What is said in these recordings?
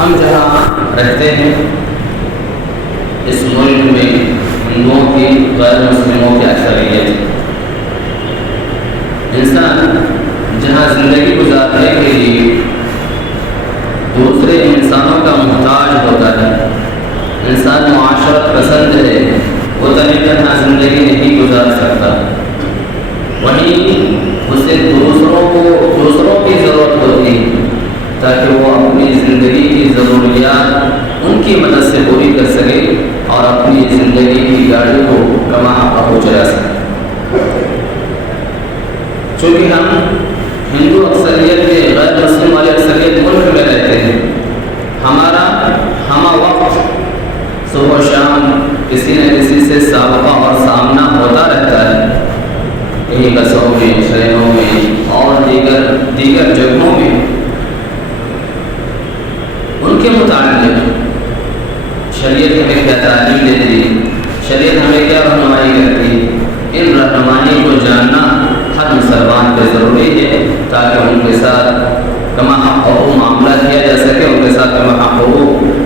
ہم جہاں رہتے ہیں اس ملک میں ہندوؤں کی غیر مسلموں کی اکثریت ہے۔ انسان جہاں زندگی گزارنے کے لیے دوسرے انسانوں کا محتاج ہوتا ہے، انسان معاشرت پسند ہے، وہ طریقہ زندگی نہیں گزار سکتا، وہیں اسے دوسروں کی ضرورت ہوتی ہے تاکہ وہ اپنی زندگی کی ضروریات ان کی مدد سے پوری کر سکے اور اپنی زندگی کی گاڑی کو کما حق چلا سکے۔ چونکہ ہم ہندو اکثریت کے غیر مسلم والی اکثریت ملک میں رہتے ہیں، ہمارا ہمہ وقت صبح و شام کسی نہ کسی سے سابقہ اور سامنا ہوتا رہتا ہے، کہیں بسوں میں، ٹرینوں میں اور دیگر جگہوں میں۔ ان کے متعلق شریعت ہمیں کیا تعلیم دیتی، شریعت ہمیں کیا رہنمائی کرتی، ان رہنمائی کو جاننا ہر مسلمان پہ ضروری ہے تاکہ ان کے ساتھ کما حق معاملہ کیا جا سکے، ان کے ساتھ کما حق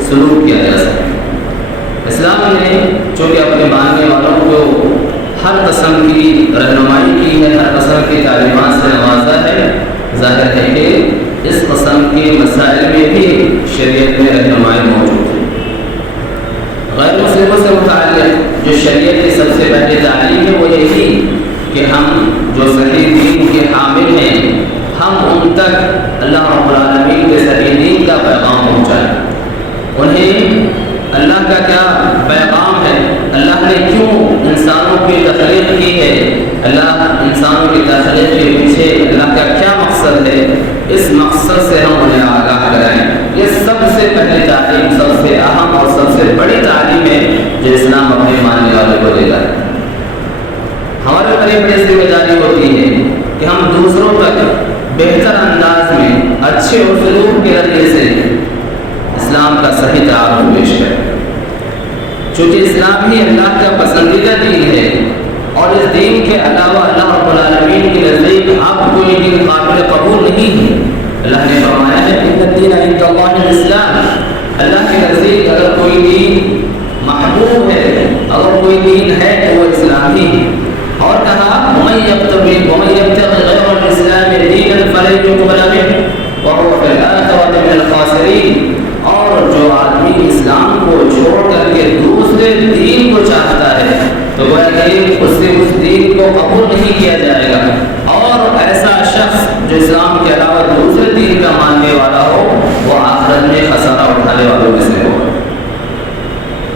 سلوک کیا جا سکے۔ اسلام نے چونکہ اپنے ماننے والوں کو ہر قسم کی رہنمائی کی ہے، ہر قسم کی تعلیمات سے نوازا ہے، ظاہر ہے کہ اس قسم کے مسائل میں بھی شریعت میں رہنمائی موجود ہے۔ غیر مسلموں سے متعلق جو شریعت کی سب سے پہلی تعلیم ہے وہ یہی کہ ہم جو صحیح دین کے حامل ہیں، ہم ان تک اللہ رب العالمین کے صحیح دین کا پیغام پہنچائیں، انہیں اللہ کا کیا پیغام ہے، اللہ نے کیوں انسانوں کی تخلیق کی ہے، اللہ انسانوں کی تخلیق کے پیچھے اللہ کا کیا مقصد ہے، اس مقصد سے ہم انہیں آگاہ کرائیں۔ یہ سب سے پہلی تعلیم، سب سے اہم اور سب سے بڑی تعلیم ہے جو اسلام اپنے ماننے والے کو دے گا۔ ہمارے بڑی بڑی ذمہ داری ہوتی ہے کہ ہم دوسروں تک بہتر انداز میں اچھے اسلوب کے ذریعے سے اسلام کا صحیح تعارف پیش کریں، چونکہ اسلام ہی اللہ کا پسندیدہ دین ہے اور اس دین کے علاوہ اللہ رب العالمین کے نزدیک اب کوئی دین قابل قبول نہیں ہے۔ اللہ نے فرمایا ہے ان الدین عند اللہ الاسلام، اللہ کے نزدیک اگر کوئی دین محبوب ہے، اگر کوئی دین ہے تو وہ اسلام ہی ہے۔ اور کہا ومن یبتغی غیر الاسلام دینا فلن یقبل منہ وهو فی الآخرۃ من الخاسرین، اور جو آدمی اسلام کو چھوڑ کر کے دوسرے دین کو چاہتا ہے تو وہ اس سے اس دین کو قبول نہیں کیا جائے گا، اور ایسا شخص جو اسلام کے علاوہ دوسرے دین کا ماننے والا ہو وہ آخرت میں خسارہ اٹھانے والوں میں سے ہوگا۔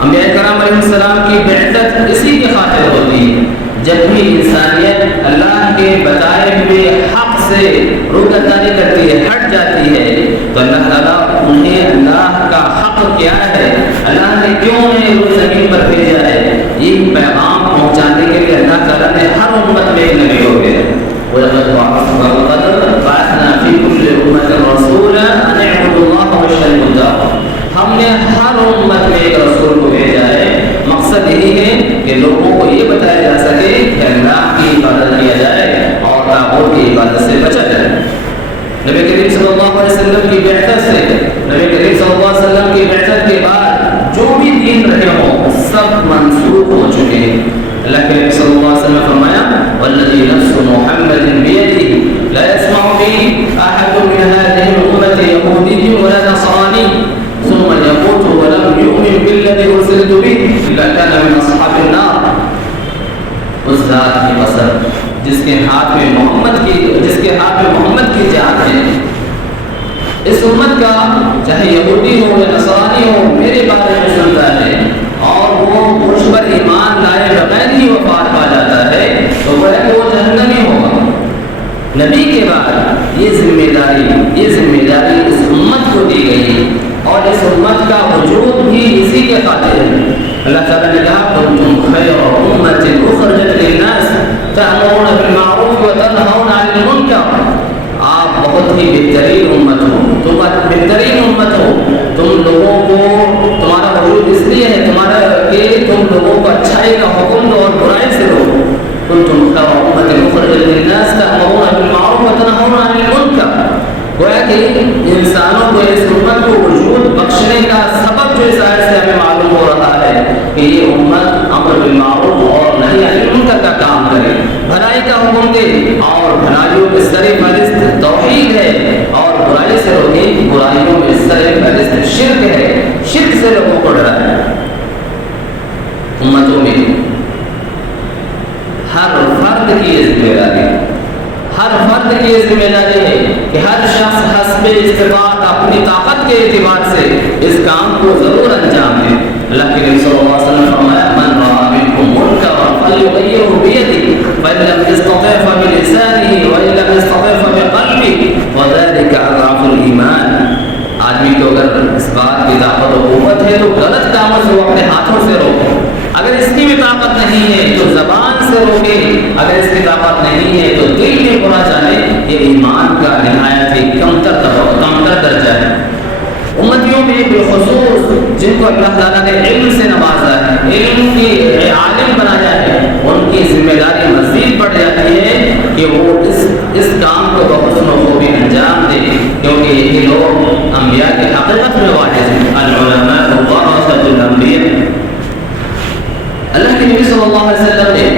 انبیاء کرام علیہ السلام کی بعثت اسی کی خاطر ہوتی ہے، جب بھی انسانیت اللہ کے بتائے ہوئے حق سے روگردانی کرتی ہے، ہٹ جاتی ہے، تو اللہ تعالیٰ انہیں اللہ کا حق کیا ہے، اللہ نے کیوں انہیں روز زمین پر بھیجا ہے، یہ پیغام پہنچانے کے لیے اللہ تعالیٰ نے ہر امت میں ایک نبی ہو گیا۔ وَلَقَدْ بَعَثْنَا فِي كُلِّ أُمَّةٍ رَسُولًا أَنِ اعْبُدُوا اللَّهَ وَاجْتَنِبُوا الطَّاغُوتَ، ہم نے ہر امت میں ایک رسول کو بھیجا ہے، مقصد یہی ہے کہ لوگوں کو یہ بتایا جا سکے کہ اللہ کی عبادت کیا جائے اور طاغوت کی عبادت سے بچا جائے۔ نبی کریم صلی اللہ علیہ وسلم کی بعثت سے، نبی کریم صلی اللہ علیہ وسلم کی بعثت کے بعد جو بھی دین رہے ہوں سب منسوخ ہو چکے ہیں۔ اللہ کے نبی صلی اللہ علیہ وسلم نے فرمایا والذی نفس محمد بیدہ لا يسمع بی احد من هذه الامة یہودی ولا نصرانی ثم يموت ولم يؤمن بالذی ارسلت به الا كان من اصحاب النار۔ اس ذات کی قسم جس کے ہاتھ میں محمد کی جان ہے، اس امت کا چاہے یہودی ہو یا نصرانی ہو میرے بارے میں سنتا ہے اور وہ مجھ پر ایمان لائے بغیر ہی وفات پا جاتا ہے تو وہ جہنمی ہوگا۔ نبی کے بعد یہ ذمہ داری اس امت کو دی گئی اور اس امت کا وجود بھی اسی کے خاطر ہے۔ اللہ تعالیٰ نے کہا کنتم خیر امۃ اخرجت للناس تأمرون بالمعروف وتنہون عن المنکر، آپ بہت ہی بہترین امت ہو، تم بہترین امت ہو، تم لوگوں کو تمہارا وجود اس لیے ہے کہ تم لوگوں کو اچھائی کا حکم دو اور برائی سے روکو۔ کنتم خیر امۃ اخرجت للناس تأمرون بالمعروف وتنہون عن المنکر، گویا کہ انسانوں کو اس امت کو وجود بخش برائیوں میں سر فہرست شرک ہے، شرک سے لوگوں کو ڈرایا۔ امتوں میں ہر فرد کی یہ ذمہ داری ہے، ہر فرد کی یہ ذمہ داری ہے کہ ہر شخص حسب استطاعت اپنی طاقت کے اعتبار سے اس کام کو ضرور انجام دے۔ اللہ کے نبی صلی اللہ علیہ وسلم نے فرمایا من رأى منکم منکرا فلیغیرہ بیدہ فإن لم یستطع فبلسانہ وإن لم یستطع فبقلبہ وذلک اضعف الایمان۔ آدمی کو اگر اس بات کی طاقت و قوت ہے تو غلط کاموں سے وہ اپنے ہاتھوں سے روکے، اگر اس کی بھی طاقت نہیں ہے تو زبان سے روکے، اگر اس کی طاقت نہیں ہے تو دل میں برا جانے۔ یہ ایمان کا نہایت ہی کمتر درجہ ہے۔ امتیوں میں بالخصوص جن کو اللہ تعالیٰ نے علم سے نوازا ہے، علم کی عالم بنایا ہے، ان کی ذمہ داری مزید بڑھ جاتی ہے کہ وہ اس کام کو بحسن و خوبی انجام دے، کیونکہ یہی لوگ انبیاء کے حقیقت میں واجب ہیں۔ العلماء ورثۃ الانبیاء۔ اللہ کے نبی صلی اللہ علیہ وسلم نے،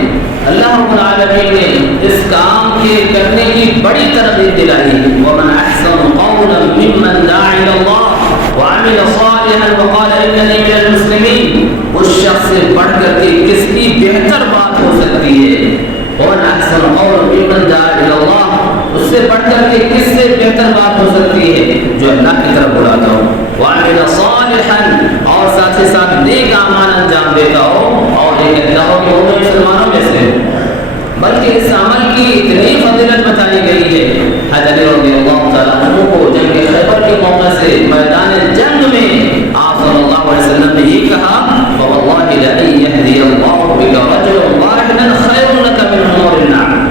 اللہ رب العالمین نے اس کام کے کرنے کی بڑی ترغیب دلائی ہے۔ ومن احسن قولا ممن دعا الی اللہ وعمل صالحا وقال اننی من المسلمین۔ اس شخص سے بڑھ کر کے کس کی بہتر بات ہو سکتی ہے؟ ومن احسن قولا ممن دعا الی اللہ، اس سے بڑھ کر کے کس سے بہتر بات ہو سکتی ہے جو اللہ کی طرف بلاتا ہو، وعمل صالحا، اور ساتھ ہی ساتھ نیک اعمال انجام دیتا ہو، اور یہ کہتا ہو کہ وہ مسلمانوں میں سے ہو۔ بلکہ اس عمل کی اتنی فضیلت بتائی گئی ہے، حضرت علی رضی اللہ تعالیٰ عنہ کو جنگ خیبر کے موقع سے میدان جنگ میں آپ صلی اللہ علیہ وسلم نے یہ کہا فواللہ لئن یہدی اللہ بک رجلا واحدا خیر لک من حمر النعم۔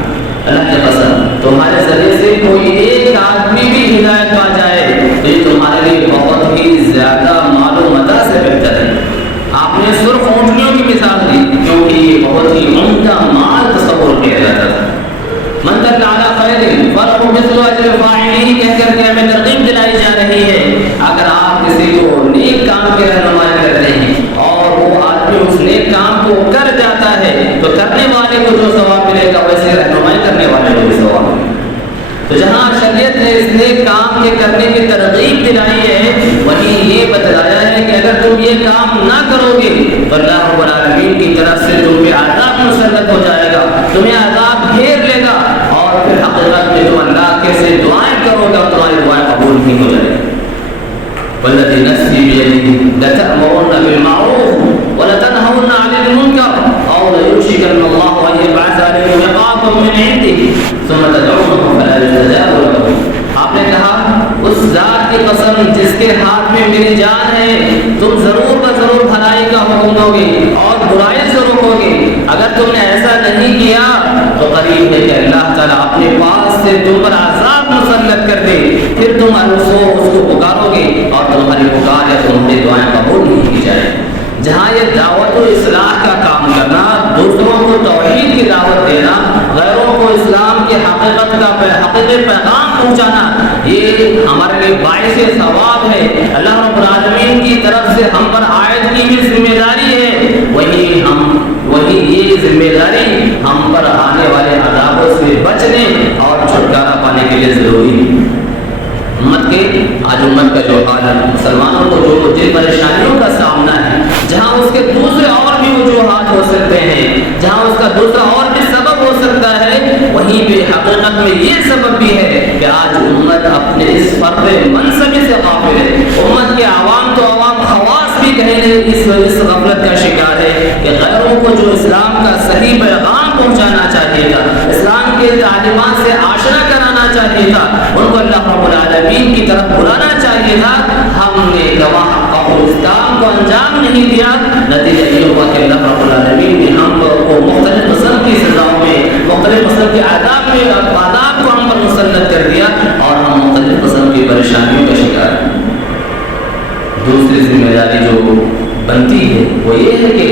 اللہ کی قسم تمہارے ذریعے سے کوئی ایک آدمی بھی ہدایت پا جائے تو یہ تمہارے لیے بہت ہی زیادہ مال و متاع سے بہتر ہے۔ آپ نے سرخ اونٹنیوں کی مثال دی کیونکہ یہ بہت ہی عمدہ مال تصور کیا جاتا تھا۔ من دل علی خیر فلہ مثل اجر فاعلہ کہہ کر کے ہمیں ترغیب دلائی جا رہی ہے۔ اگر آپ کسی کو نیک کام کی رہنمائی کرتے ہیں اور وہ آدمی اس نیک کام کو کر جاتا ہے تو کرنے والے کو جو ثواب ملے گا ویسے رہنمائی کرنے والے کو بھی ثواب ملے گا۔ تو جہاں شریعت نے اس نیک کام کے کرنے کی ترغیب دلائی ہے، وہیں یہ بتلایا ہے کہ اگر تم یہ کام نہ کرو گے تو اللہ رب العالمین کی طرف سے تم پہ عذاب مسلط ہو جائے گا، تمہیں عذاب گھیر لے گا، اور پھر حقیقت میں تم اللہ کے سے دعائیں کرو گے اور تمہاری دعائیں قبول نہیں ہو جائے گی۔ والذی نفسی بیدہ لتأمرن بالمعروف ولتنہون عن المنکر او لیوشکن اللہ ان یبعث علیکم عقابا من عنده ثم تدعونہ فلا یستجاب لکم۔ آپ نے کہا اس ذات کی قسم جس کے ہاتھ میں میری جان ہے، تم ضرور ضرور بھلائی کا حکم دو گے اور برائی سے روکو گے۔ اگر تم نے ایسا نہیں کیا تو قریب ہے کہ اللہ تعالیٰ اپنے پاس سے تم پر عذاب مسلط کر دے، پھر تم اس کو پکارو گے اور تمہاری پکار یا تمہاری دعائیں قبول نہیں کی جائے۔ جہاں یہ دعوت و اصلاح کا کام کرنا، دوسروں کو توحید کی دعوت دینا، غیروں کو اسلام کی حقیقت کا حقیقی پیغام پہنچانا، یہ ہمارے لیے باعث ثواب ہے۔ اللہ رب العالمین کی طرف سے ہم پر عائد کی بھی ذمہ داری ہے، وہی یہ ذمہ داری ہم پر آنے والے عذابوں سے بچنے اور چھٹکارا پانے کے لیے ضروری ہے۔ امت کا جو حال ہے، مسلمانوں کو جو جن پریشانیوں کا سامنا ہے، جہاں اس کے دوسرے اور بھی وجوہات ہو سکتے ہیں، جہاں اس کا دوسرا اور بھی سبب ہو سکتا ہے، وہیں پہ حقیقت میں یہ سبب بھی ہے کہ آج امت اپنے اس فرد منصبی سے غافل ہے۔ امت کے عوام تو عوام، خواص بھی کہیں اس غفلت کا شکار ہے کہ غیروں کو جو اسلام کا صحیح پیغام پہنچانا چاہیے تھا، اسلام کے تعلیمات سے آشنا کرانا چاہیے تھا، ان کو اللہ رب العالمین کی طرف بلانا چاہیے تھا، ہم نے گواہ اسلام کو انجام نہیں دیا۔ نتیجہ یہ ہوا کہ اللہ رب العالمین نے ہم کو مختلف قسم کی سزاؤں میں، مختلف قسم کے عذاب میں، عذاب کو ہم پر مسلط کر دیا اور ہم مختلف قسم کی پریشانیوں کا شکار ہیں۔ دوسری ذمہ داری جو بنتی ہے وہ یہ ہے کہ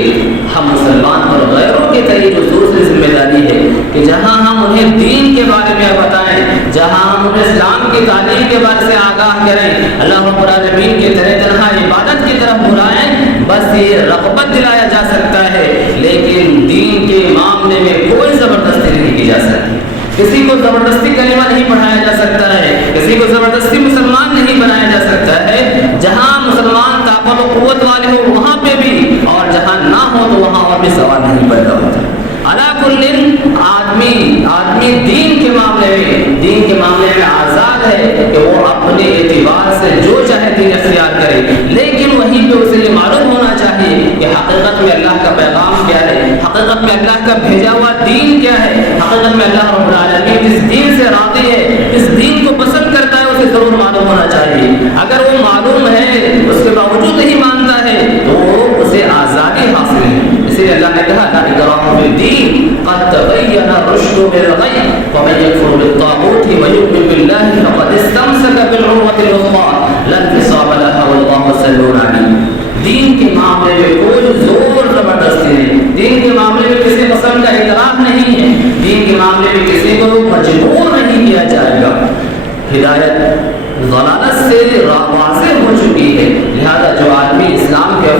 ہم مسلمان اور غیروں کے تئیں جو دوسری ذمہ داری ہے کہ جہاں ہم انہیں دین کے بارے میں بتائیں، جہاں ہم انہیں اسلام کی تعلیم کے بارے سے آگاہ کریں، اللہ رب العالمین کے تنہا عبادت کی طرف بلائیں، بس یہ رغبت دلایا جا سکتا ہے، لیکن دین کے معاملے میں کوئی زبردستی نہیں کی جا سکتی۔ کسی کو زبردستی کلمہ نہیں پڑھایا جا سکتا ہے، کسی کو زبردستی مسلمان نہیں بنایا جا سکتا دین کیا ہے؟ حقیقت میں اللہ رب العالمین جس دین سے راضی ہے، اس دین کو پسند کرتا ہے، اسے ضرور معلوم ہونا چاہیے۔ اگر وہ معلوم ہے اس کے باوجود نہیں مانتا ہے تو اسے آزادی حاصل ہے۔ اسی لیے اللہ نے کہا لا اکراہ فی الدین قد تبین الرشد من الغی فمن یکفر بالطاغوت ویؤمن باللہ فقد استمسک بالعروۃ الوثقی لا انفصام لها واللہ سمیع علیم۔ دین کے معاملے میں کوئی زور زبردستی نہیں، دین کے معاملے میں کسی قسم کا اعتراف نہیں ہے، دین کے معاملے میں کسی کو مجبور نہیں کیا جائے گا۔ ہدایت ضلالت سے واضح ہو چکی ہے، لہذا جو آدمی اسلام کے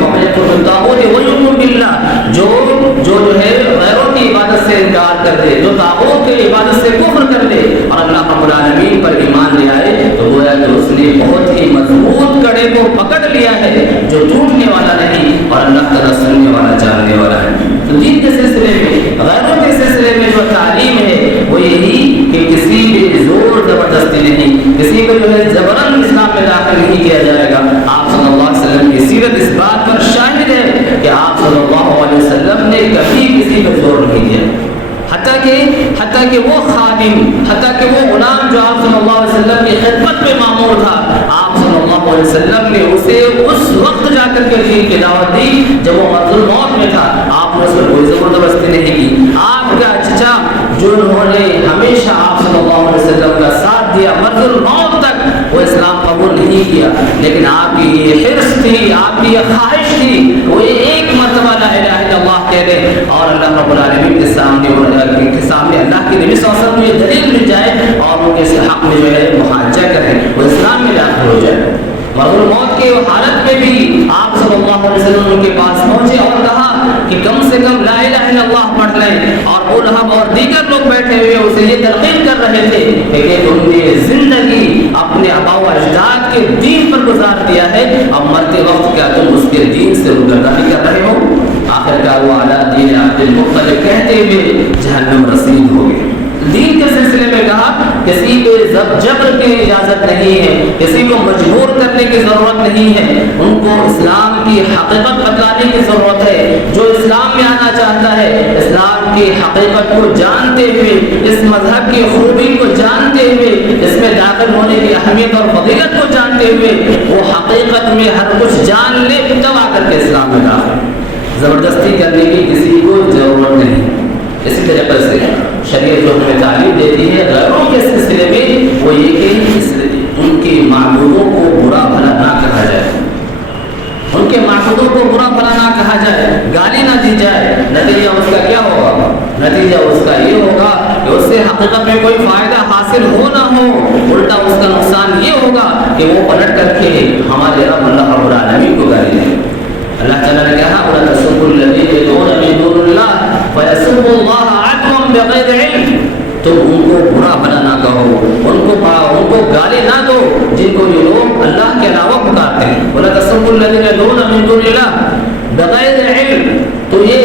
جو ہے غیروں کی عبادت سے انکار کر دے، جو طاغوت کی عبادت سے کفر کر دے اور اللہ رب العالمین پر ایمان لے آئے تو گویا کہ اس نے بہت ہی مضبوط کڑے کو پکڑ لیا ہے جو ٹوٹنے والا نہیں اور اللہ تعالیٰ سننے والا جاننے والا ہے۔ تو دین کے سلسلے میں، غیروں کے سلسلے میں جو تعلیم ہے وہ یہی کہ کسی بھی زور زبردستی نہیں، کسی کو جو ہے زبرن اسلام میں داخل نہیں کیا جائے گا۔ آپ صلی اللہ علیہ وسلم کی سیرت اس بات پر شاہد ہے کہ آپ صلی اللہ علیہ وسلم نے کبھی کسی پر زور نہیں دیا، حتیٰ کہ وہ خادم، حتیٰ کہ وہ غلام جو آپ صلی اللہ علیہ وسلم کی خدمت میں مامور تھا، آپ صلی اللہ علیہ وسلم نے اسے اس وقت جا کر کے دین کی دعوت دی جب وہ مرض الموت میں تھا۔ آپ نے اس پر کوئی زبردستی نہیں کی۔ آپ کا چچا جو انہوں نے ہمیشہ آپ صلی اللہ علیہ وسلم کا ساتھ دیا مرض الموت تک، وہ اسلام قبول نہیں کیا، لیکن آپ کی یہ حرص تھی، آپ کی یہ خواہش تھی وہ ایک مرتبہ لا الہ الا اللہ کہہ دیں اور اللہ رب العالمین کے سامنے اللہ کے نبی صلی اللہ علیہ وسلم کو یہ دلیل مل جائے اور ان کے حق میں جو ہے محاجہ کریں، وہ اسلام میں داخل ہو جائے۔ مرض الموت کے حالت میں بھی آپ صلی اللہ علیہ وسلم ان کے پاس پہنچے اور کہا کہ کم سے کم لا الہ الا اللہ پڑھ لیں، اور ابو لہب اور دیگر لوگ بیٹھے ہوئے اسے یہ تلقین کر رہے تھے کہ تم نے زندگی اپنے آباء و اجداد کے دین پر گزار دیا ہے، اب مرتے وقت کیا تم اس کے دین سے روگردانی کر رہے ہو؟ آخرکار وہ اعلیٰ دین عبد المطلب کہتے ہوئے جہنم رسید ہو گئے۔ دین کے سلسلے میں کہا کسی پہ جبر کی اجازت نہیں ہے، کسی کو مجبور کرنے کی ضرورت نہیں ہے، ان کو اسلام کی حقیقت بتلانے کی ضرورت ہے۔ جو اسلام میں آنا چاہتا ہے، اسلام کی حقیقت کو جانتے ہوئے، اس مذہب کی خوبی کو جانتے ہوئے، اس میں داخل ہونے کی اہمیت اور فضیلت کو جانتے ہوئے وہ حقیقت میں ہر کچھ جان لے تب آ کر کے اسلام میں داخل۔ زبردستی کرنے کی کسی کو ضرورت نہیں۔ اسی طریقے سے شریعت جو ہمیں تعلیم دیتی ہے غیروں کے سلسلے میں وہ یہ کہ ان کے معبودوں کو برا بھلا نہ کہا جائے، ان کے معبودوں کو برا بھلا نہ کہا جائے، گالی نہ دی جائے۔ نتیجہ اس کا کیا ہوگا؟ نتیجہ اس کا یہ ہوگا کہ اس سے حقیقت میں کوئی فائدہ حاصل ہو نہ ہو، الٹا اس کا نقصان یہ ہوگا کہ وہ پلٹ کر کے ہمارے رب اللہ رب العالمین کو گالی دے۔ اللہ تعالیٰ نے کہا وَلَا تَسُبُّوا الَّذِينَ يَدْعُونَ مِن دُونِ اللَّهِ فَيَسُبُّوا اللَّهَ عَدْوًا بِغَيْرِ عِلْمٍ۔ تم ان کو برا بھلا نہ کہو، ان کو گالی نہ دو جن کو یہ لوگ اللہ کے علاوہ پکارتے ہیں۔ وَلَا تَسُبُّوا الَّذِينَ يَدْعُونَ مِن دُونِ اللَّهِ بِغَيْرِ عِلْمٍ۔ تو یہ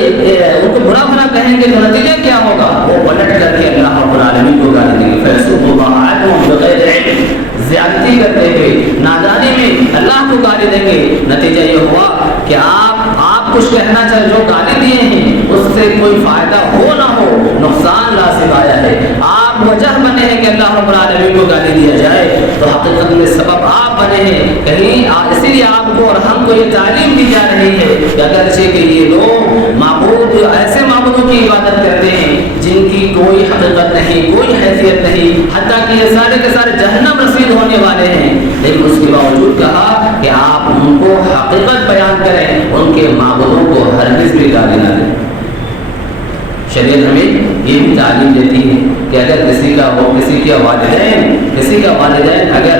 ان کو برا بھلا کہیں گے تو نتیجہ کیا ہوگا؟ وہ پلٹ کر کے اللہ رب العالمین کو گالی دیں گے۔ فَيَسُبُّوا اللَّهَ عَدْوًا بِغَيْرِ عِلْمٍ، زیادتی کرتے ہوئے نادانی میں اللہ کو گالی دیں گے۔ نتیجہ یہ ہوا کہ آپ کچھ کہنا چاہے جو گالی دیے ہیں اس سے کوئی فائدہ ہو نہ ہو، نقصان لازم آیا ہے۔ آپ وجہ بنے ہیں کہ اللہ رب العالمین کو گالی دیا جائے تو حقیقت میں سبب آپ بنے ہیں کہیں، اسی لیے آپ کو اور ہم کو یہ تعلیم دی جا رہی ہے کہ اگرچہ کہ یہ لوگ معبود ایسے معبودوں کی عبادت کرتے ہیں جن کی کوئی حقیقت نہیں، کوئی حیثیت نہیں، حتیٰ کہ یہ سارے کے سارے جہنم رسید ہونے والے ہیں، لیکن اس کے باوجود کہا کہ آپ ان کو حقیقت بیان کریں، ان کے معبودوں کو ہرگز بھی گالی نہ دیں۔ شریعت ہمیں یہ بھی تعلیم دیتی ہے کہ اگر کسی کا والدین اگر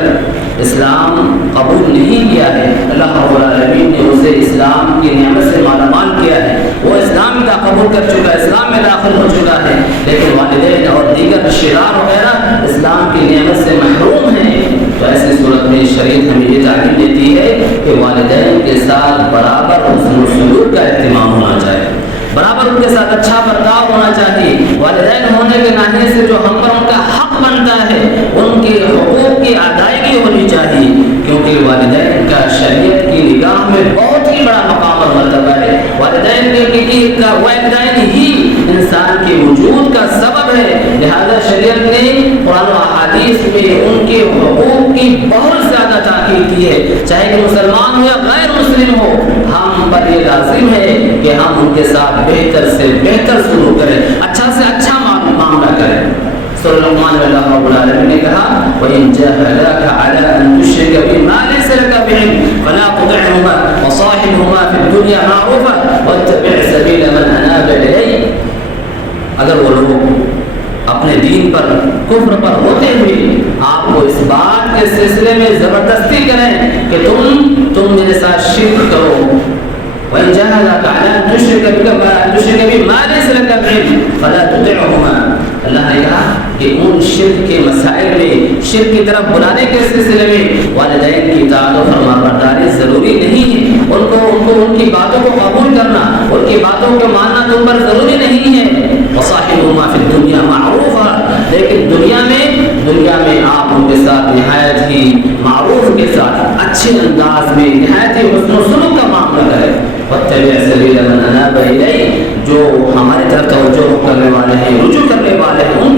اسلام قبول نہیں کیا ہے، اللہ رب العالمین نے اسے اسلام کی نعمت سے مالا مال کیا ہے، وہ اسلام کا قبول کر چکا ہے، اسلام میں داخل ہو چکا ہے، لیکن والدین اور دیگر رشتہ دار وغیرہ اسلام کی نعمت سے محروم ہیں، تو ایسی صورت میں شریعت ہمیں یہ تعلیم دیتی ہے کہ والدین کے ساتھ برابر حسن و سلوک کا اہتمام ہونا چاہیے، برابر ان کے ساتھ اچھا برتاؤ ہونا چاہیے۔ والدین ہونے کے ناحیے سے جو ہم پر ان کا حق بنتا ہے ان کے حقوق کی ادائیگی ہونی چاہیے، کیونکہ والدین کا شریعت کی نگاہ میں بہت ہی بڑا مقام اور مرتبہ ہے۔ والدین ہی انسان کے وجود کا سبب ہے، لہذا شریعت نے قرآن و احادیث میں ان کے حقوق کی بہت زیادہ تاکید کی ہے، چاہے کہ مسلمان ہو یا غیر مسلم ہو، ہم پر یہ لازم ہے کہ ہم ان کے ساتھ بہتر سے بہتر سلوک کریں، اچھا سے اچھا معاملہ کریں۔ سورہ لقمان میں اللہ رب العالمین نے کہا وَإِن جَاهَدَاكَ عَلَىٰ أَن تُشْرِكَ بِي مَا لَيْسَ لَكَ بِعِلْمٍ فَلَا تُطِعْهُمَا وَصَاحِبْهُمَا فِي الدُّنْيَا مَعْرُوفًا وَاتَّبِعْ سَبِيلَ مَنْ أَنَابَ إِلَيَّ۔ اگر وہ لوگ اپنے دین پر کفر پر ہوتے ہوئے آپ کو اس بات کے سلسلے میں زبردستی کریں کہ تم میرے ساتھ شرک کرو، وَإِن جَاهَدَاكَ عَلَىٰ أَن تُشْرِكَ بِي مَا لَيْسَ لَكَ بِعِلْمٍ فَلَا تُطِعْهُمَا۔ اللہ نے کہا کہ ان شرک کے مسائل میں، شرک کی طرف بلانے کے سلسلے میں والدین کی اطاعت و فرمانبرداری ضروری نہیں ہے، ان کی باتوں کو قبول کرنا، ان کی باتوں کو ماننا تم پر ضروری نہیں ہے۔ وصاحبهما فی الدنیا معروفا، لیکن دنیا میں آپ ان کے ساتھ نہایت ہی معروف کے ساتھ اچھے انداز میں نہایت ہی حسن و سلوک کا معاملہ کریں۔ واتبع سبیل من اناب الیہ، جو ہماری طرف توجہ کرنے والے ہیں، رجوع کرنے والے ہیں، ان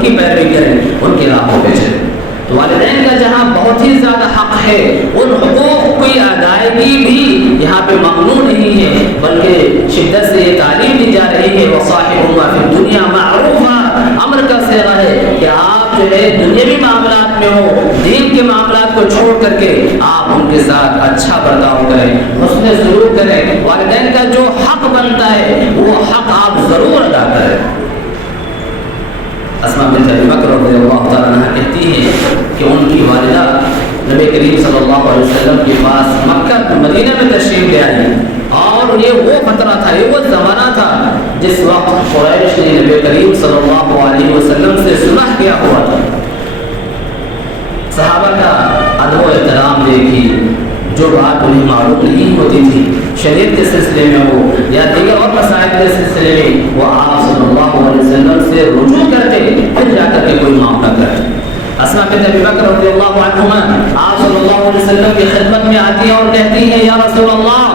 کی پیروی کریں، ان کے راہوں پہ چلیں۔ تو والدین کا جہاں بہت ہی زیادہ حق ہے، ان حقوق کی ادائیگی بھی یہاں پہ ممنوع نہیں ہے، بلکہ شدت سے یہ تعلیم دی جا رہی ہے وصاحبهما فی الدنیا معروفا، امر کا صیغہ ہے کہ آپ جو ہے دنیاوی معاملات میں ہو، دین کے معاملات کو چھوڑ کر کے آپ ان کے ساتھ اچھا برتاؤ کریں، حسن سلوک کریں، والدین کا جو حق بنتا ہے وہ حق آپ ضرور ادا کریں۔ اسماء بنت ابی بکر رضی اللہ تعالیٰ عنہ کہتی ہیں کہ ان کی والدہ نبی کریم صلی اللہ علیہ وسلم کے پاس مکہ مدینہ میں تشریف لے آئی، اور یہ وہ فترہ تھا، یہ وہ زمانہ تھا جس وقت قریش نے نبی کریم صلی اللہ علیہ وسلم سے صلح کیا ہوا تھا۔ صحابہ کا ادب و احترام دیکھی، جو بات انہیں معلوم نہیں ہوتی تھی شریعت کے سلسلے میں ہو یا دیگر اور مسائل کے سلسلے میں، وہ آپ صلی اللہ علیہ وسلم سے رجوع کرتے، پھر جا کر کے کوئی معاملہ کرتے۔ اسماء بنت ابی بکر رضی اللہ عنہما آپ صلی اللہ علیہ وسلم کی خدمت میں آتی ہیں اور کہتی ہیں یا رسول اللہ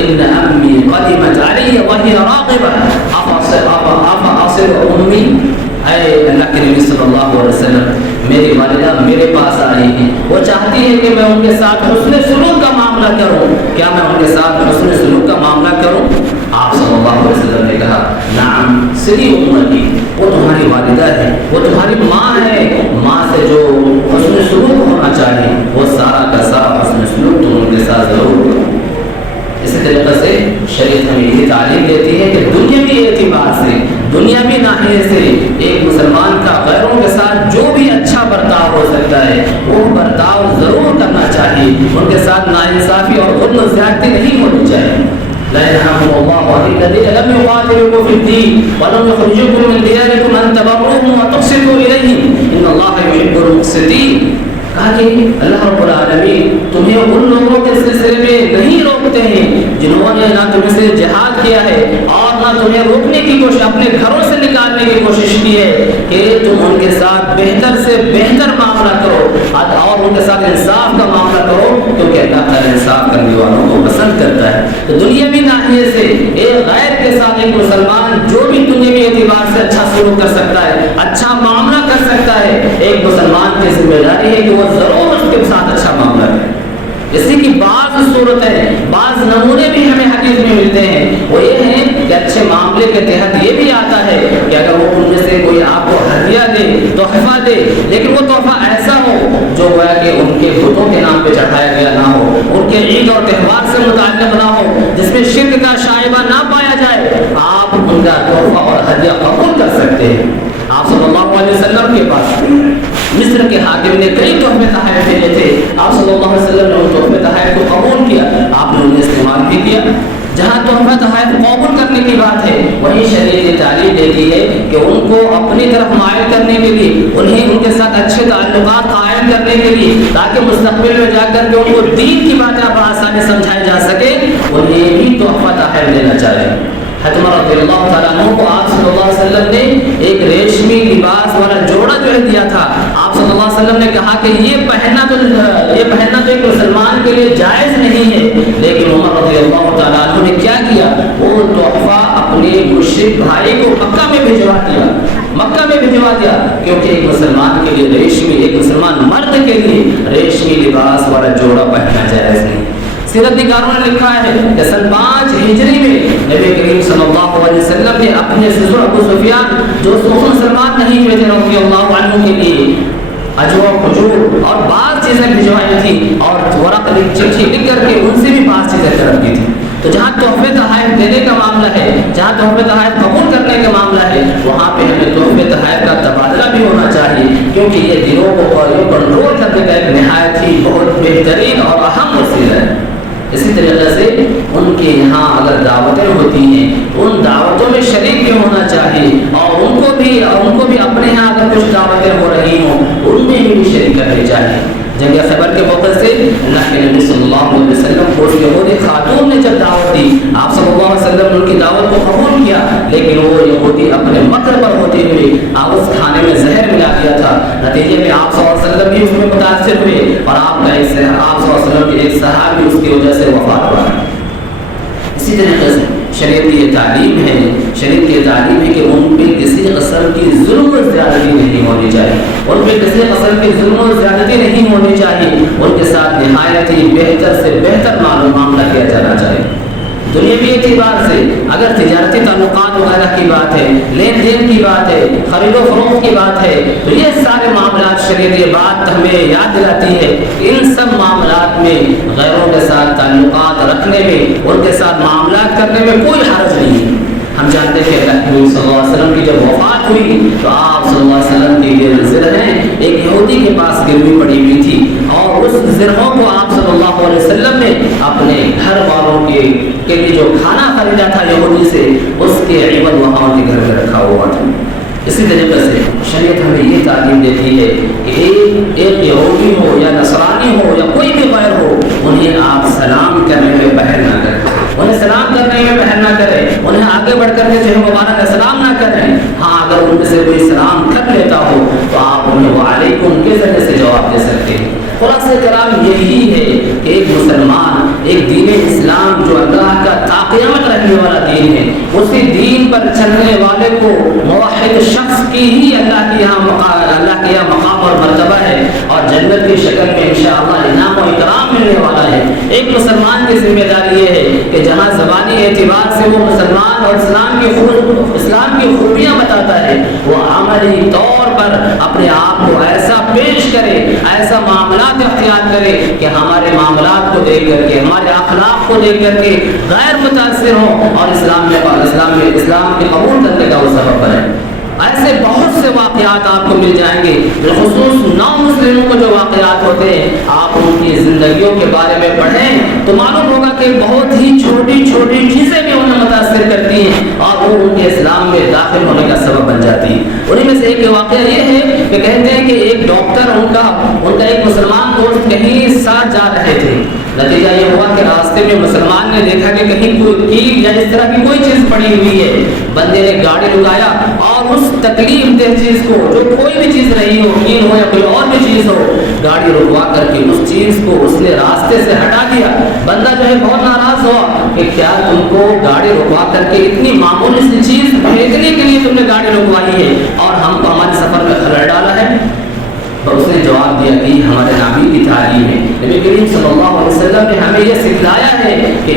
ان امی قدمت علی وہی راغبہ افاصل امی، اے اللہ کے نبی صلی اللہ علیہ وسلم میری والدہ میرے پاس آئی ہیں، وہ چاہتی ہے کہ میں ان کے ساتھ حسن سلوک کا معاملہ کروں، کیا میں ان کے ساتھ حسن سلوک کا معاملہ کروں؟ آپ صلی اللہ علیہ وسلم نے کہا نعم سری امتی، وہ تمہاری والدہ ہے، وہ تمہاری ماں ہے، ماں سے جو حسن سلوک ہونا چاہیے وہ سارا کا سارا حسن سلوک تم ان کے ساتھ ضرور کرو۔ اسی طریقے سے شریعت ہمیں یہ تعلیم دیتی ہے کہ دنیاوی اعتبار سے، دنیاوی ناحیے سے ایک مسلمان کا غیروں کے ساتھ جو بھی اچھا برتاؤ ہو سکتا ہے وہ برتاؤ ضرور کرنا چاہیے، ان کے ساتھ ناانصافی اور ظلم و زیادتی نہیں ہونی چاہیے۔ لا ينهاكم الله عن الذين لم يقاتلوكم في الدين ولم يخرجوكم من دياركم ان تبروهم وتقسطوا اليهم ان الله يحب المقسطين۔ کہا کہ اللہ رب العالمین تمہیں ان لوگوں کے سلسلے میں نہیں روکتے ہیں جنہوں نے نہ تمہیں سے جہاد کیا ہے اور نہ تمہیں روکنے کی کوشش، اپنے گھروں سے نکالنے کی کوشش کی ہے کہ تم ان کے ساتھ بہتر سے بہتر معاملہ کرو اور ان کے ساتھ انصاف کا معاملہ کرو، کیونکہ اللہ تعالیٰ انصاف کرنے والوں کو پسند کرتا ہے۔ تو دنیاوی ناحیے سے ایک غیر کے ساتھ ایک مسلمان جو بھی دنیاوی اعتبار سے اچھا سلوک کر سکتا ہے، اچھا معاملہ کر سکتا ہے، ایک مسلمان کی ذمہ داری ہے کہ وہ ضرور اس کے ساتھ اچھا معاملہ کرے۔ اسی کی بعض صورتیں، بعض نمونے بھی ہمیں حدیث میں ملتے ہیں، وہ یہ ہیں کہ اچھے معاملے کے تحت یہ بھی آتا ہے کہ اگر وہ ان میں سے کوئی آپ کو ہدیہ دے، تحفہ دے، لیکن وہ تحفہ ایسا ہو جو گویا کہ ان کے بتوں کے نام پہ چڑھایا گیا نہ ہو، ان کے عید اور تہوار سے متعلق نہ ہو، جس میں شرک کا شائبہ نہ پایا جائے، آپ ان کا تحفہ اور ہدیہ قبول کر سکتے ہیں۔ آپ صلی اللہ علیہ وسلم کے پاس مصر کے حاکم نے کئی تحفے تحائف بھیجے تھے، آپ صلی اللہ علیہ وسلم نے ان تحفے تحائف کو قبول کیا، آپ نے انہیں استعمال بھی کیا۔ جہاں تحفہ تحائف قبول کرنے کی بات ہے وہیں شریعت یہ تعلیم دیتی ہے کہ ان کو اپنی طرف مائل کرنے کے لیے، انہیں ان کے ساتھ اچھے تعلقات قائم کرنے کے لیے، تاکہ مستقبل میں جا کر کے ان کو دین کی باتیں بآسانی سمجھائی جا سکے، انہیں بھی تحفہ تحائف دینا چاہیے۔ حتمہ رضی اللہ تعالیٰ عنہ کو آپ صلی اللہ علیہ وسلم نے ایک ریشمی لباس والا جوڑا جو ہے دیا تھا، آپ صلی اللہ علیہ علیہ وسلم نے کہا کہ یہ پہننا تو ایک مسلمان کے لیے جائز نہیں ہے، لیکن عمر رضی اللہ تعالیٰ عنہ نے کیا کیا، وہ تحفہ اپنے مشرک بھائی کو مکہ میں بھجوا دیا، کیونکہ ایک مسلمان کے لیے ایک مسلمان مرد کے لیے ریشمی لباس والا جوڑا پہننا جائز نہیں۔ سیرت نگاروں نے لکھا ہے کہ سن 5 ہجری میں نبی کریم صلی اللہ علیہ وسلم نے اپنے سسر ابو سفیان جو مسلمان نہیں ہوئے تھے رضی اللہ عنہ کے لیے اجوا کھجور اور بعض چیزیں بھجوائی تھی، اور ورق چٹھی لکھ کر کے ان سے بھی بعض چیزیں طلب کی تھی۔ تو جہاں تحفے تحائف دینے کا معاملہ ہے، جہاں تحفے تحائف قبول کرنے کا معاملہ ہے، وہاں پہ ہمیں تحفے تحائف کا تبادلہ بھی ہونا چاہیے، کیونکہ یہ دلوں کو کنٹرول کرنے کا ایک نہایت ہی بہت بہترین اور اہم وسیلہ ہے۔ اسی طریقے سے ان کے یہاں اگر دعوتیں ہوتی ہیں، ان دعوتوں میں شریک بھی ہونا چاہیے، اور ان کو بھی اپنے یہاں اگر کچھ دعوتیں ہو رہی ہوں ان میں بھی شریک کرنی چاہیے۔ جنگ خیبر کے موقع سے اللہ کے نبی صلی اللہ علیہ وسلم کو یہودی خاتون نے جب دعوت دی، آپ صلی اللہ علیہ وسلم نے ان کی دعوت کو قبول کیا، لیکن وہ یہودی اپنے مکر پر ہوتے ہوئے آپ اس کھانے میں زہر ملا دیا تھا۔ نتیجے میں آپ صلی اللہ علیہ وسلم بھی اس میں متاثر ہوئے، اور آپ صلی اللہ علیہ وسلم کے ایک صحابی اس کی وجہ سے وفات ہوا۔ اسی طریقے سے شریعت کی یہ تعلیم ہے کہ ان پہ کسی قسم کی ظلم و زیادتی نہیں ہونی چاہیے، ان پہ کسی قسم کی ظلم و زیادتی نہیں ہونی چاہیے، ان کے ساتھ نہایت ہی بہتر سے بہتر معاملہ کیا جانا چاہیے۔ دنیاوی اعتبار سے اگر تجارتی تعلقات وغیرہ کی بات ہے، لین دین کی بات ہے، خرید و فروخت کی بات ہے، تو یہ سارے معاملات شریعت یہ بات ہمیں یاد دلاتی ہے کہ ان سب معاملات میں غیروں کے ساتھ تعلقات رکھنے میں، ان کے ساتھ معاملات کرنے میں کوئی حرج نہیں ہے۔ ہم جانتے ہیں کہ اللہ کے نبی صلی اللہ علیہ وسلم کی جب وفات ہوئی تو آپ صلی اللہ علیہ وسلم کی یہ زرہیں ایک یہودی کے پاس گروی پڑی ہوئی تھی، اور اس زرہوں کو آپ صلی اللہ علیہ وسلم نے اپنے گھر والوں کے لیے جو کھانا خریدا تھا یہودی سے، اس کے عوض وہاں ان کے گھر میں رکھا ہوا تھا۔ اسی طریقے سے شریعت ہمیں یہ تعلیم دیتی ہے کہ ایک یہودی ہو یا نصرانی ہو یا کوئی بھی غیر ہو، انہیں آپ سلام کرنے میں پہل نہ کریں، انہیں سلام کرنے میں پہل نہ کریں، انہیں آگے بڑھ کر کے جو ہے مبارک السلام نہ کریں۔ ہاں اگر ان میں سے کوئی سلام کر لیتا ہو تو آپ انہیں وعلیکم کے ذریعے سے جواب دے سکتے ہیں۔ خلاصہ کرام یہی ہے کہ ایک مسلمان ایک دین اسلام جو اللہ کا تا قیامت رہنے والا دین ہے، اسی دین پر چلنے والے کو موحد شخص کی ہی اللہ کے یہاں مقام اور مرتبہ ہے، اور جنت کی شکل میں انشاءاللہ انعام و اکرام ملنے والا ہے۔ ایک مسلمان کی ذمہ داری یہ ہے کہ جہاں زبانی اعتبار سے وہ مسلمان اور اسلام کی خوبیاں بتاتا ہے، وہ عملی طور پر اپنے آپ کو ایسا پیش کرے، ایسا معاملات اختیار کرے کہ ہمارے معاملات کو دیکھ کر کے، ہمارے اخلاق کو دیکھ کر کے غیر متاثر ہوں، اور اسلام کے قبول کرنے کا وہ سبب بنے۔ ایسے بہت سے واقعات آپ کو مل جائیں گے، بالخصوص نو مسلموں کو جو واقعات ہوتے ہیں، آپ ان کی زندگیوں کے بارے میں پڑھیں تو معلوم ہوگا کہ بہت ہی چھوٹی چھوٹی چیزیں بھی انہیں متاثر کرتی ہیں، اور وہ ان کے اسلام میں داخل ہونے کا سبب بن جاتی ہے۔ انہیں میں سے ایک واقعہ یہ ہے کہ کہتے ہیں کہ ایک ڈاکٹر ان کا ایک مسلمان دوست کہیں ساتھ جا رہے تھے، نتیجہ یہ ہوا کہ راستے میں مسلمان نے دیکھا کہ کہیں کوئی کیل یا اس طرح کی کوئی چیز پڑی ہوئی ہے، بندے نے گاڑی رکایا اور اس تکلیف دہ چیز کو، جو کوئی بھی چیز رہی ہو، کیل ہو یا کوئی اور بھی چیز ہو، گاڑی رکوا کر کے اس چیز کو اس نے راستے سے ہٹا دیا۔ بندہ جو ہے بہت ناراض ہوا کہ کیا تم کو گاڑی رکوا کر کے اتنی معمولی سی چیز بھیجنے کے لیے تم نے گاڑی رکوائی ہے اور ہم کو ہمارے سفر میں خلل ڈالا ہے؟ تو اس نے جواب دیا کہ ہمارے نبی کی تعلیم ہے، نبی کریم صلی اللہ علیہ وسلم نے ہمیں یہ سکھلایا ہے کہ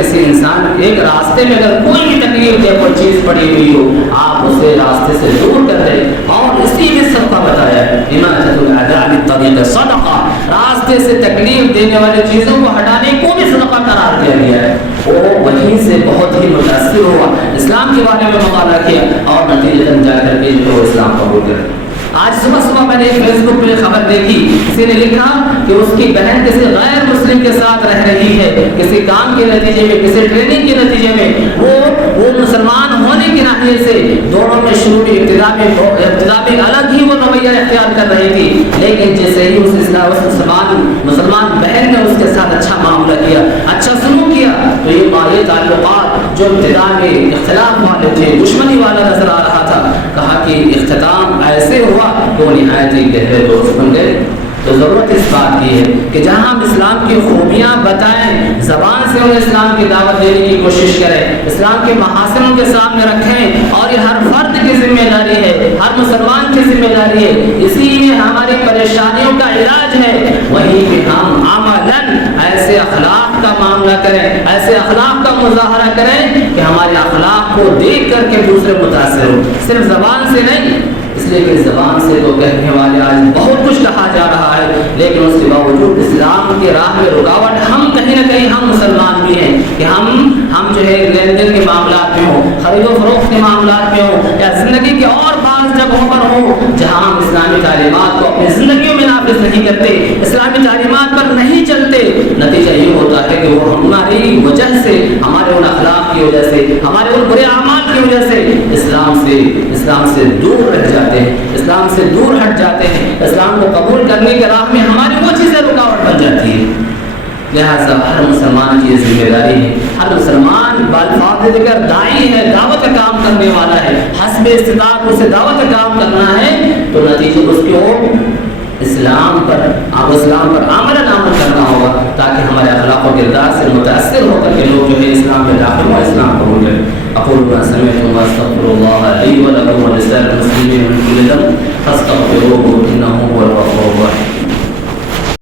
کسی انسان ایک راستے میں اگر کوئی بھی تکلیف دہ کوئی چیز پڑی ہوئی ہو، آپ اسے راستے سے دور کر دیں، اور اسی میں صدقہ بتایا ہے، اماطۃ الاذى عن الطریق صدقہ، راستے سے تکلیف دینے والی چیزوں کو ہٹانے کو بھی صدقہ قرار دیا گیا ہے۔ وہ وہیں سے بہت ہی متاثر ہوا، اسلام کے بارے میں مطالعہ کیا، اور نتیجتاً جا کر کے جو اسلام قبول کر۔ آج صبح میں نے ایک فیس بک پہ خبر دیکھی، کسی نے لکھا کہ اس کی بہن کسی غیر مسلم کے ساتھ رہ رہی ہے، کسی کام کے نتیجے میں، کسی ٹریننگ کے نتیجے میں، وہ مسلمان ہونے کے ناحیے سے دونوں میں شروع میں ابتدا میں الگ ہی وہ رویہ اختیار کر رہی تھی، لیکن جیسے ہی اس مسلمان بہن نے اس کے ساتھ اچھا معاملہ کیا، اچھا سلوک کیا، تو یہ تعلقات جو ابتدا میں اختلاف والے تھے، دشمنی والا نظر آ رہا تھا، کہا کہ اختتام ایسے ہوا کہ وہ نہایت ہی گہرے دوست بن گئے۔ تو ضرورت اس بات کی ہے کہ جہاں ہم اسلام کی خوبیاں بتائیں، زبان سے انہیں اسلام کی دعوت دینے کی کوشش کریں، اسلام کے محاسن ان کے سامنے رکھیں، اور یہ ہر فرد کی ذمہ داری ہے، ہر مسلمان کی ذمہ داری ہے۔ اسی میں ہماری پریشانیوں کا علاج ہے، وہیں پہ ہم عملاً ایسے اخلاق کا معاملہ کریں، ایسے اخلاق کا مظاہرہ کریں کہ ہمارے اخلاق کو دیکھ کر کے دوسرے متاثر ہو، صرف زبان سے نہیں۔ اس لیے کہ زبان سے تو کہنے والے آج بہت کچھ کہا جا رہا ہے، لیکن اس کے باوجود اسلام کے راہ میں رکاوٹ ہم کہیں نہ کہیں ہم مسلمان بھی ہیں کہ ہم جو ہے لین دین کے معاملات میں ہوں، خرید و فروخت کے معاملات میں ہوں، یا زندگی کے اور بعض جگہوں پر ہوں جہاں ہم اسلامی تعلیمات کو اپنی زندگیوں میں نافذ نہیں کرتے، اسلامی تعلیمات پر نہیں چلتے۔ نتیجہ یہ ہوتا ہے کہ وہ ہماری وجہ سے، ہمارے ان اخلاق کی وجہ سے، ہمارے ان برے اعمال کی وجہ سے اسلام سے دور رہ جاتے ہیں، اسلام سے دور ہٹ جاتے ہیں، اسلام کو قبول کرنے کے راہ میں ہماری وہ چیزیں رکاوٹ بن جاتی ہے۔ لہٰذا ہر مسلمان کی یہ ذمہ داری ہے، ہر مسلمان بالفاظ ذکر داعی ہے، دعوت کا کام کرنے والا ہے، حسب استطاعت اسے دعوت کا کام کرنا ہے، تو نتیجہ اس کو اسلام پر عمل کرنا ہوگا، تاکہ ہمارے اخلاق و کردار سے متاثر ہو کر کے لوگ جو ہے اسلام میں داخل ہو، اسلام قبول کریں۔ اقول ما سمعتم واستغفر الله لي ولكم ولسائر المسلمين من كل ذنب فاستغفروه انه هو الغفور الرحيم۔